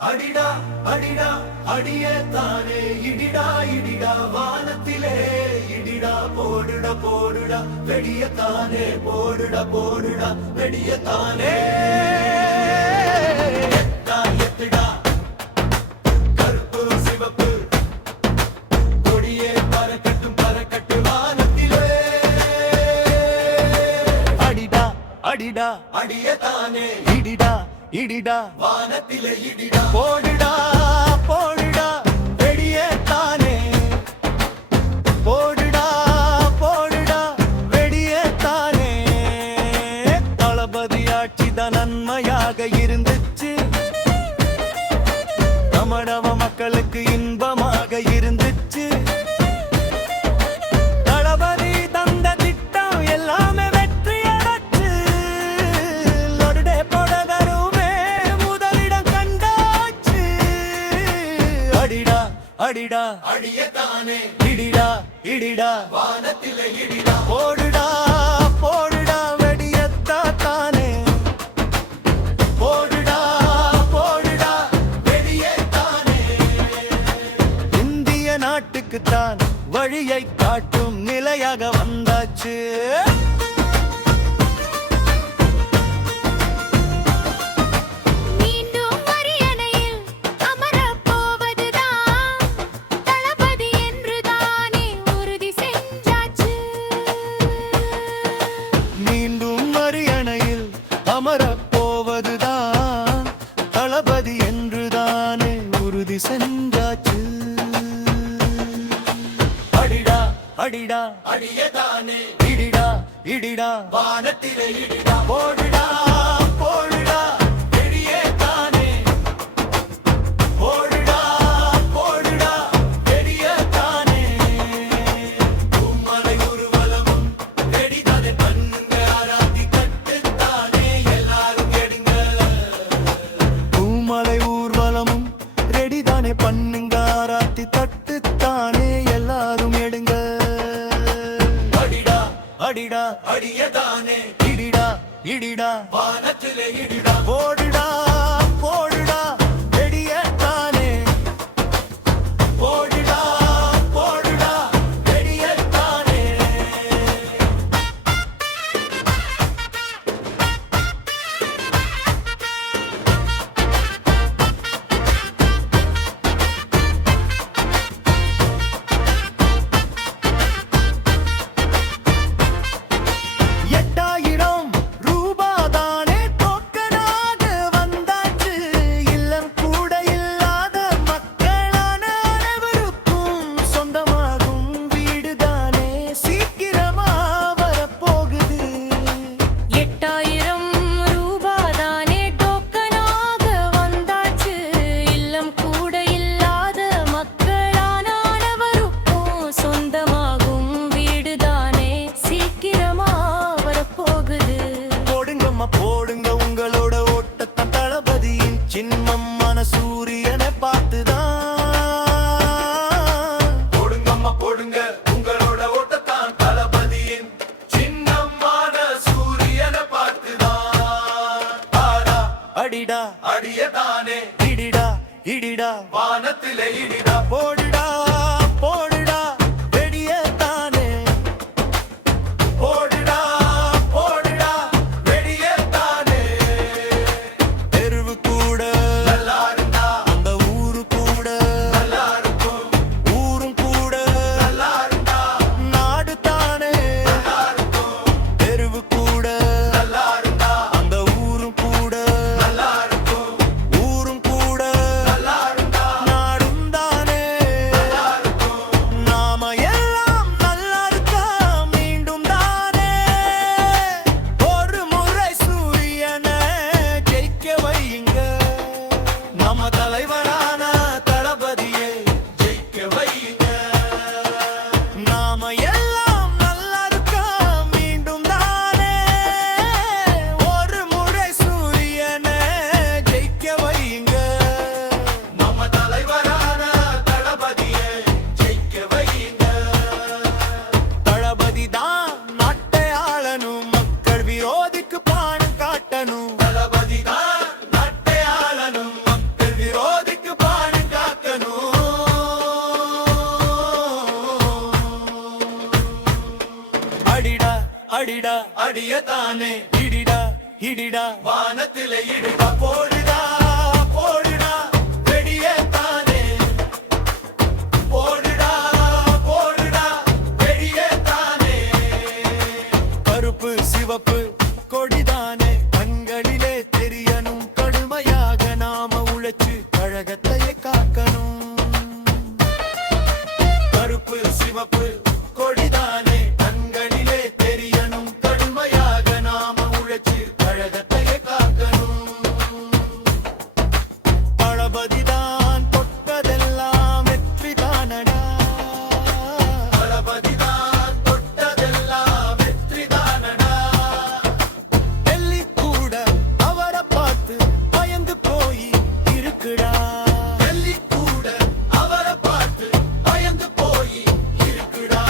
அடிடா அடிடா அடியே தானே இடிடா இடிடா வானத்திலே இடிடா போடுடா போடுடா வெடியத்தானே போடுடா போடுடா வெடியத்தானே எட்டா எட்டுடா கருப்பு சிவப்பு கொடியே பறக்கட்டும் பறக்கட்டு வானத்திலே அடிடா அடிடா அடியத்தானே இடிடா இடிடா வானத்திலே இடிடா போடுடா போடுடா வெடியே தானே போடுடா போடுடா வெடியே தானே தளபதி ஆட்சிதான் நன்மையாக இருந்துச்சு தமிழக மக்களுக்கு இன்பமாக இருந்துச்சு தளபதி தந்த திட்டம் எல்லாமே வெற்றி அடைச்சு லொடுடே போடகருமே முதலிடம் கண்டாச்சு அடிடா அடிடா அடியத்தானே இடிடா இடிடா வானத்திலே இடிடா போடுடா போடுடா வெடியத்தா தானே போடுடா போடுடா வெடியத்தானே இந்திய நாட்டுக்குத்தான் வழியை காட்டும் நிலையாக வந்தாச்சு மீண்டும் அரியணையில் அமரப் போவதுதான் தளபதி என்றுதானே உறுதி செஞ்சாச்சு. மீண்டும் அரியணையில் அமரப் போவதுதான் தளபதி என்றுதானே உறுதி செஞ்சாச்சு அடிடா அடிடா அடியத்தானே இடிடா இடிடா வானத்திலே இடிடா போடுடா போடுடா வெடியத்தானே போடுடா போடுடா வெடியத்தானே உம்மலை ஊர்வலமும் வெடிதானே பண்ணுங்க ஆராத்தி கட்டுத்தானே எல்லாரும் எடுங்க பூமலை ஊர்வலமும் ரெடிதானே பண்ணுங்க ஆராத்தி தட்டுத்தானே எல்லாரும் எடுங்க அடிடா அடிடா அடியத்தானே இடிடா இடிடா வானத்திலே இடிடா போடுடா போடுடா வெடியத்தானே போடுடா போடுடா வெடியத்தானே எட்டாயிரம் ரூபாதானே டோக்கனாக வந்தாச்சு இல்லம் கூட இல்லாத மக்களான அனைவருக்கும் சொந்தமாகும் வீடுதானே சீக்கிரமா வரப்போகுது 8000 ரூபாதானே டோக்கனாக வந்தாச்சு. இல்லம் கூட இல்லாத மக்களான அனைவருக்கும் சொந்தமாகும் வீடுதானே சீக்கிரமா வரப்போகுது. போடுங்கம்மா போடுங்க உங்களோட ஓட்டத்தை தளபதியின் சின்னம்மான சூரியனை பார்த்துதான் போடுங்கம்மா போடுங்க உங்களோட ஓட்டத்தான் தளபதியின் சின்னமான சூரியனை பார்த்துதான் ஆடா அடிடா அடியத்தானே இடிடா இடிடா வானத்திலே இடிடா போடுடா போடுடா வெடியத்தானே போடுடா போடுடா வெடியத்தானே தெருவு கூட நல்லா இருந்தா அந்த ஊரு கூட நல்லா இருக்கும் ஊரும் கூட நல்லா இருந்தா நாடு தானே நல்லா இருக்கும் தெருவு கூட நல்லா இருந்தா அந்த ஊரும் கூட நல்லா இருக்கும் ஊரும் கூட நல்லா இருந்தா நாடும் தானே நல்லா அடியத்தானே இடிடா இடிடா வானத்தில இடுடா போடுடா போடுடா வெடியத்தானே போடுடா போடுடா வெடியத்தானே கருப்பு சிவப்பு கொடிதானே கண்களிலே தெரியணும் கடுமையாக நாம உழைச்சு கழகத்தையே காக்கணும் கருப்பு சிவப்பு கொடிதானே கண்களிலே தெரியணும் கடுமையாக நாம உழைச்சு கழகத்தையே காக்கணும் தளபதிதான் தொட்டதெல்லாம் வெற்றி தானடா தளபதிதான் தொட்டதெல்லாம் வெற்றிதானடா டெல்லி கூட அவரை பார்த்து பயந்து போய் இருக்குடா டெல்லி கூட அவரை பார்த்து பயந்து போய் இருக்குடா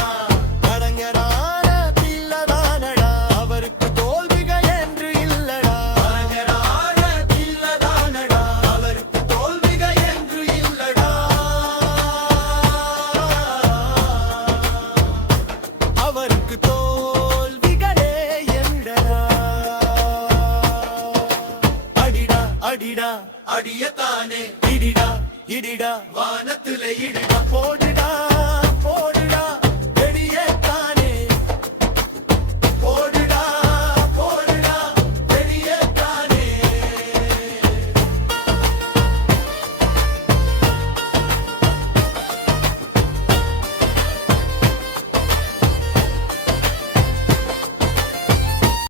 கலைஞரான பிள்ளைதானடா அவருக்கு தோல்விகள் என்று இல்லடா கலைஞரான பிள்ளைதானடா அவருக்கு தோல்விகள் என்று இல்லடா அவருக்கு தோல்விகளே என்றடா அடிடா அடிடா அடியத்தானே இடிடா இடிடா வானத்தில இடுடா போடு